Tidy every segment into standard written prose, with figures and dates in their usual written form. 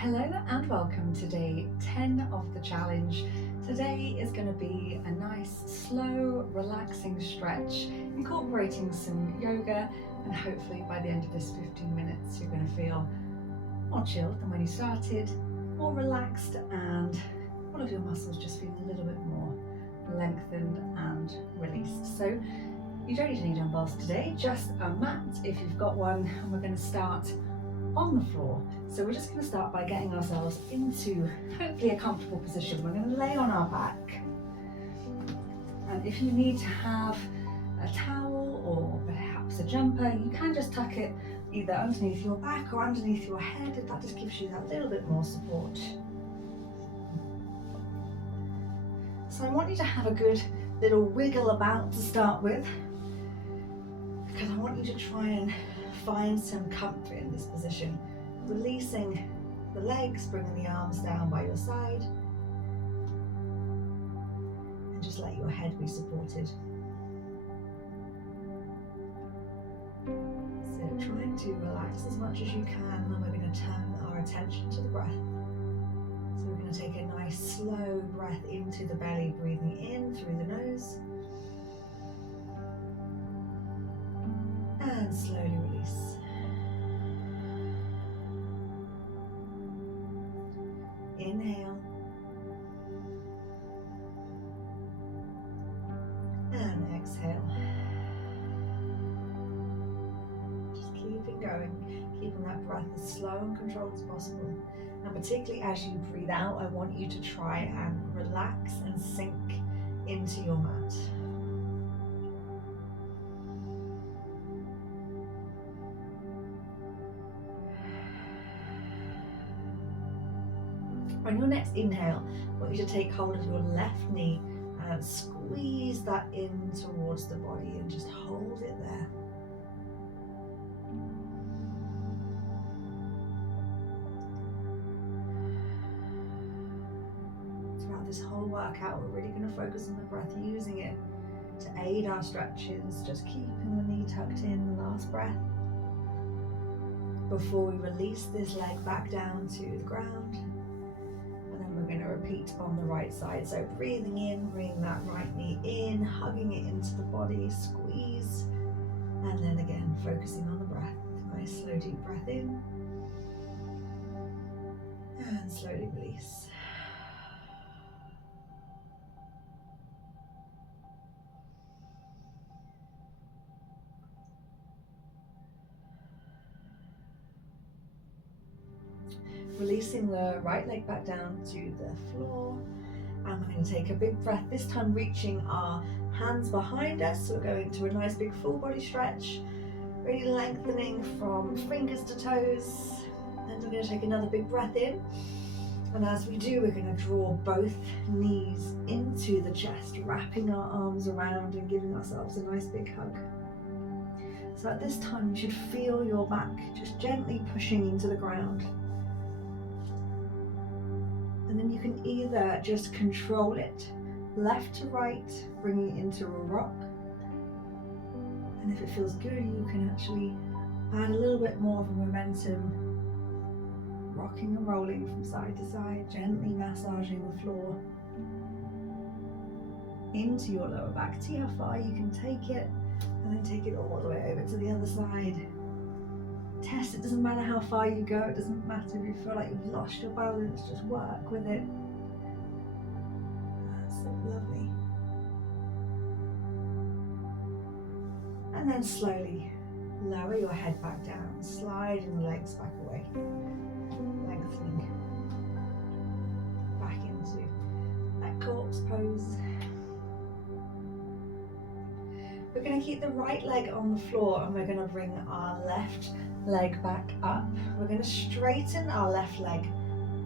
Hello and welcome to day 10 of the challenge. Today is going to be a nice, slow, relaxing stretch, incorporating some yoga, and hopefully by the end of this 15 minutes you're going to feel more chilled than when you started, more relaxed, and all of your muscles just feel a little bit more lengthened and released. So you don't need any dumbbells today, just a mat if you've got one, and we're going to start on the floor. So we're just going to start by getting ourselves into hopefully a comfortable position. We're going to lay on our back, and if you need to have a towel or perhaps a jumper, you can just tuck it either underneath your back or underneath your head, and that just gives you that little bit more support. So I want you to have a good little wiggle about to start with, because I want you to try and find some comfort in this position, releasing the legs, bringing the arms down by your side, and just let your head be supported. So trying to relax as much as you can, and then we're going to turn our attention to the breath. So we're going to take a nice slow breath into the belly, breathing in through the nose, and slowly release. Inhale and exhale. Just keeping going, keeping that breath as slow and controlled as possible. And particularly as you breathe out, I want you to try and relax and sink into your mat. On your next inhale, I want you to take hold of your left knee and squeeze that in towards the body and just hold it there. Throughout this whole workout, we're really going to focus on the breath, using it to aid our stretches, just keeping the knee tucked in. Last breath before we release this leg back down to the ground. We're going to repeat on the right side. So breathing in, bring that right knee in, hugging it into the body, squeeze, and then again focusing on the breath. Nice slow deep breath in, and slowly release. Releasing the right leg back down to the floor, and we're going to take a big breath, this time reaching our hands behind us. So we're going to a nice big full body stretch, really lengthening from fingers to toes. And we're going to take another big breath in, and as we do, we're going to draw both knees into the chest, wrapping our arms around and giving ourselves a nice big hug. So at this time you should feel your back just gently pushing into the ground. And then you can either just control it, left to right, bringing it into a rock. And if it feels good, you can actually add a little bit more of a momentum, rocking and rolling from side to side, gently massaging the floor into your lower back. See how far you can take it, and then take it all the way over to the other side. Test, it doesn't matter how far you go, it doesn't matter if you feel like you've lost your balance, just work with it. That's so lovely. And then slowly lower your head back down, sliding the legs back away, lengthening back into that corpse pose. We're going to keep the right leg on the floor, and we're going to bring our left leg back up. We're going to straighten our left leg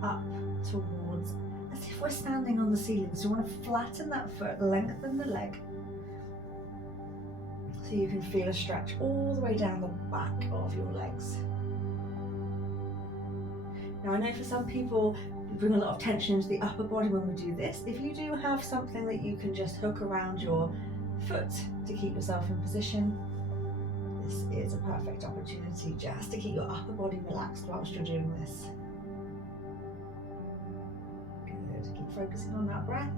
up towards, as if we're standing on the ceiling. So you want to flatten that foot, lengthen the leg, so you can feel a stretch all the way down the back of your legs. Now I know for some people we bring a lot of tension into the upper body when we do this. If you do have something that you can just hook around your foot to keep yourself in position, this is a perfect opportunity just to keep your upper body relaxed whilst you're doing this. focusing on that breath.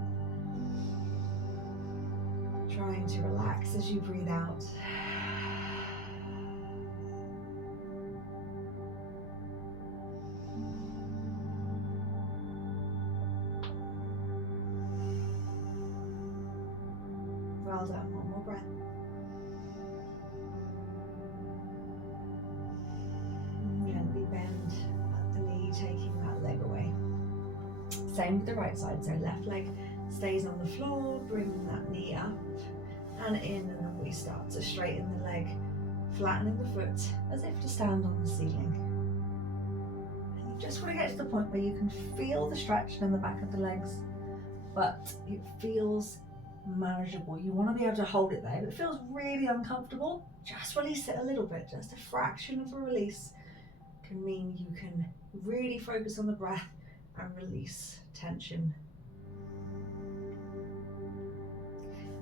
Trying to relax as you breathe out. Well done, one more breath. Gently bend at the knee, taking that leg away. Same with the right side, so left leg stays on the floor, bringing that knee up and in, and then we start to straighten the leg, flattening the foot as if to stand on the ceiling. And you just want to get to the point where you can feel the stretch in the back of the legs, but it feels manageable. You want to be able to hold it there. If it feels really uncomfortable, just release it a little bit. Just a fraction of a release can mean you can really focus on the breath and release tension.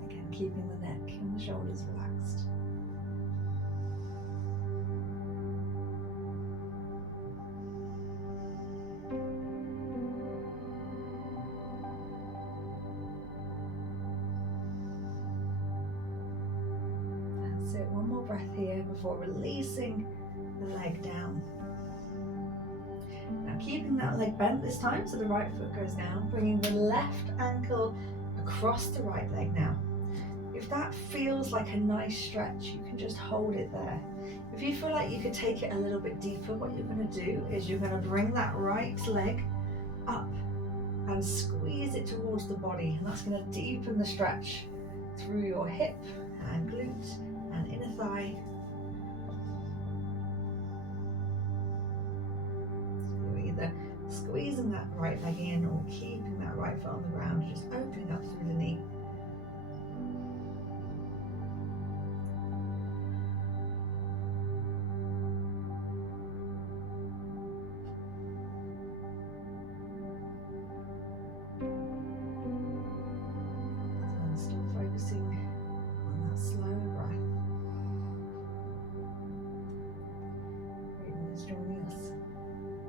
Again, keeping the neck and the shoulders relaxed. That's it, one more breath here before releasing the leg down. Now keeping that leg bent this time, so the right foot goes down, bringing the left ankle across the right leg now. If that feels like a nice stretch, you can just hold it there. If you feel like you could take it a little bit deeper, what you're going to do is you're going to bring that right leg up and squeeze it towards the body, and that's going to deepen the stretch through your hip and glute and inner thigh. So you're either squeezing that right leg in or keeping that right foot on the ground, just opening up through the knee. Still focusing on that slow breath. Breathing is joining us.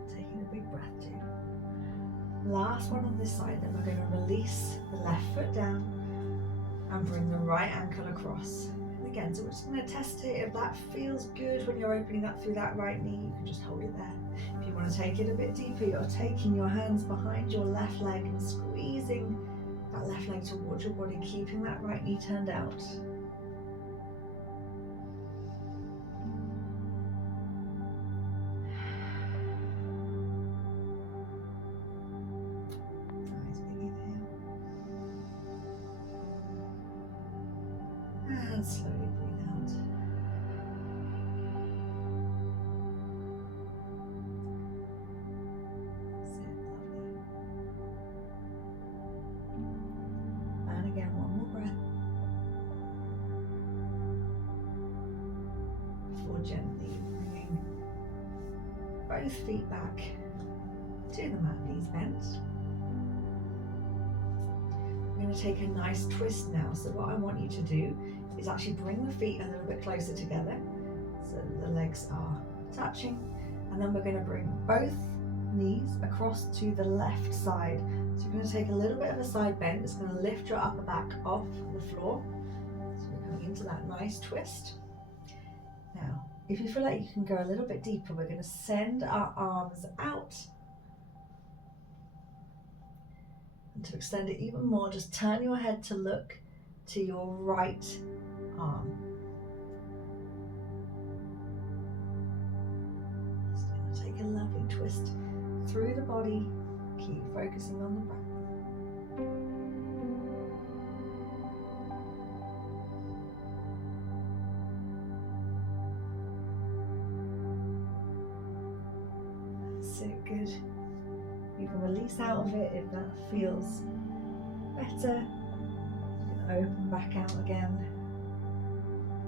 Taking a big breath too. Last one on this side, then we're going to release the left foot down and bring the right ankle across. And again, so we're just going to test it. If that feels good when you're opening up through that right knee, you can just hold it there. If you want to take it a bit deeper, you're taking your hands behind your left leg and squeezing that left leg towards your body, keeping that right knee turned out. Nice big inhale. And slowly breathe out. That's it, lovely. And again, one more breath. Before gently bringing both feet back to the mat, knees bent. We're going to take a nice twist now. So what I want you to do is actually bring the feet a little bit closer together so the legs are touching. And then we're going to bring both knees across to the left side. So you're going to take a little bit of a side bend. It's going to lift your upper back off the floor. So we're coming into that nice twist. Now, if you feel like you can go a little bit deeper, we're going to send our arms out. And to extend it even more, just turn your head to look to your right arm. Just going to take a lovely twist through the body. Keep focusing on the breath. That's it, good. You can release out of it if that feels better. You can open back out again.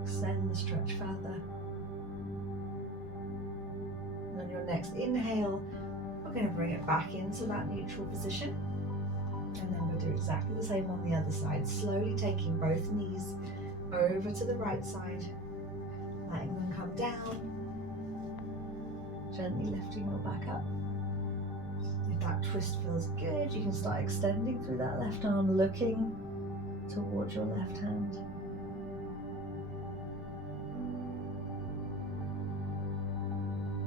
Extend the stretch further. And on your next inhale, we're going to bring it back into that neutral position, and then we'll do exactly the same on the other side, slowly taking both knees over to the right side, letting them come down, gently lifting your back up. If that twist feels good, you can start extending through that left arm, looking towards your left hand.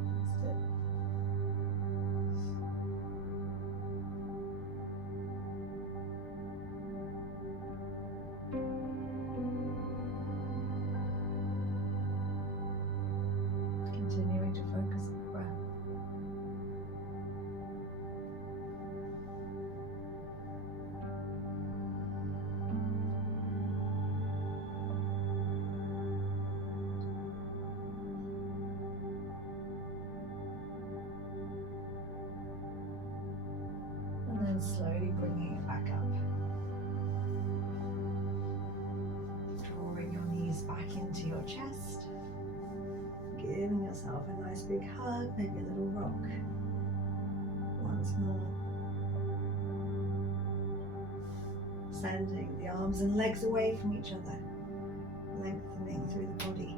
That's it. Continuing to focus on the breath. And then slowly bringing it back up. Drawing your knees back into your chest. Giving yourself a nice big hug, maybe a little rock. Once more. Sending the arms and legs away from each other. Lengthening through the body.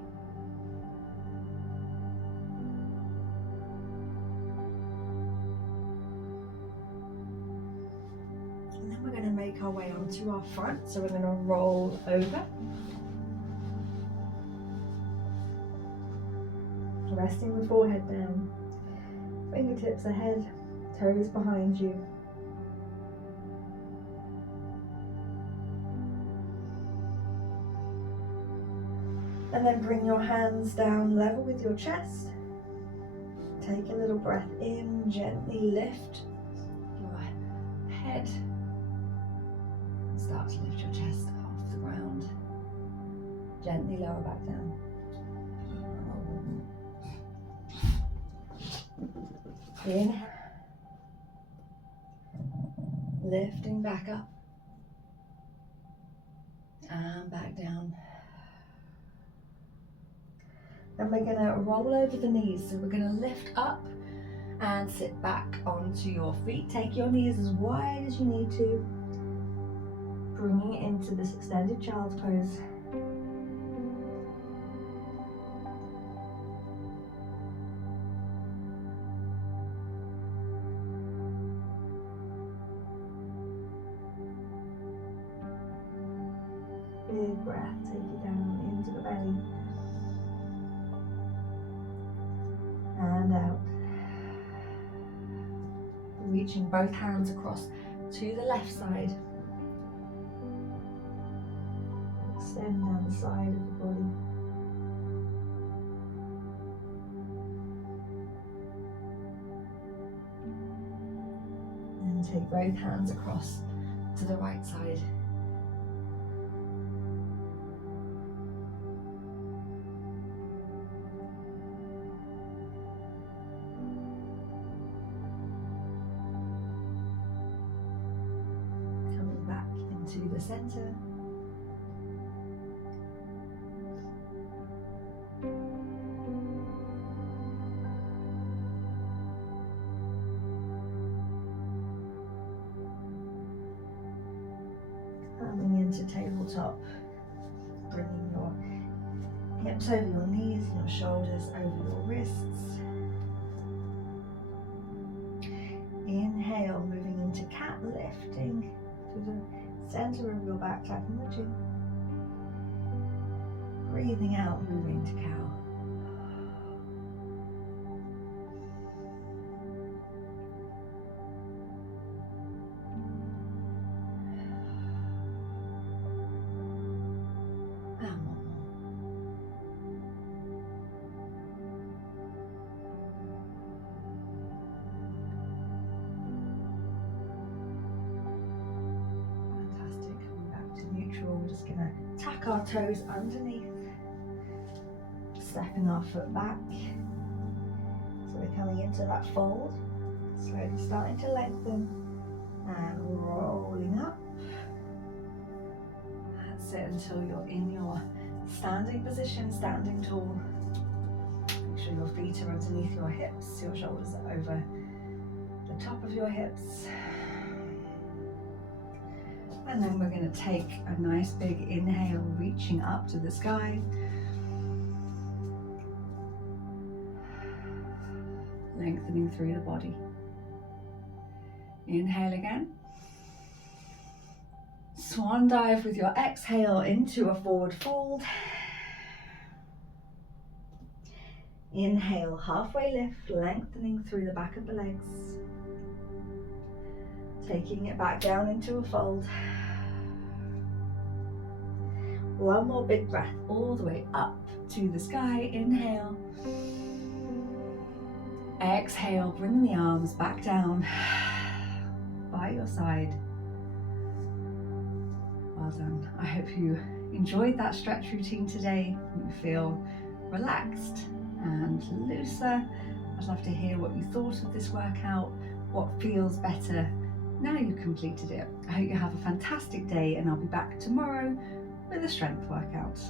And then we're going to make our way onto our front. So we're going to roll over. Resting the forehead down, fingertips ahead, toes behind you. And then bring your hands down level with your chest. Take a little breath in, gently lift your head. Start to lift your chest off the ground. Gently lower back down. In, lifting back up, and back down. And we're going to roll over the knees, so we're going to lift up and sit back onto your feet. Take your knees as wide as you need to, bringing it into this extended child's pose. Big breath, take it down into the belly and out. Reaching both hands across to the left side. Extend down the side of the body. And take both hands across to the right side. To the center. Coming into tabletop, bringing your hips over your knees, your shoulders over your wrists. Inhale, moving into cat, lifting to the center of your back, tapping the chin. Breathing out, moving to cow. And one more. We're just going to tuck our toes underneath, stepping our foot back. So we're coming into that fold, slowly starting to lengthen and rolling up. That's it until you're in your standing position, standing tall. Make sure your feet are underneath your hips, your shoulders are over the top of your hips. And then we're going to take a nice big inhale, reaching up to the sky. Lengthening through the body. Inhale again. Swan dive with your exhale into a forward fold. Inhale, halfway lift, lengthening through the back of the legs. Taking it back down into a fold. One more big breath all the way up to the sky. Inhale. Exhale, bring the arms back down by your side. Well done. I hope you enjoyed that stretch routine today. You feel relaxed and looser. I'd love to hear what you thought of this workout, what feels better now you've completed it. I hope you have a fantastic day, and I'll be back tomorrow with a strength workout.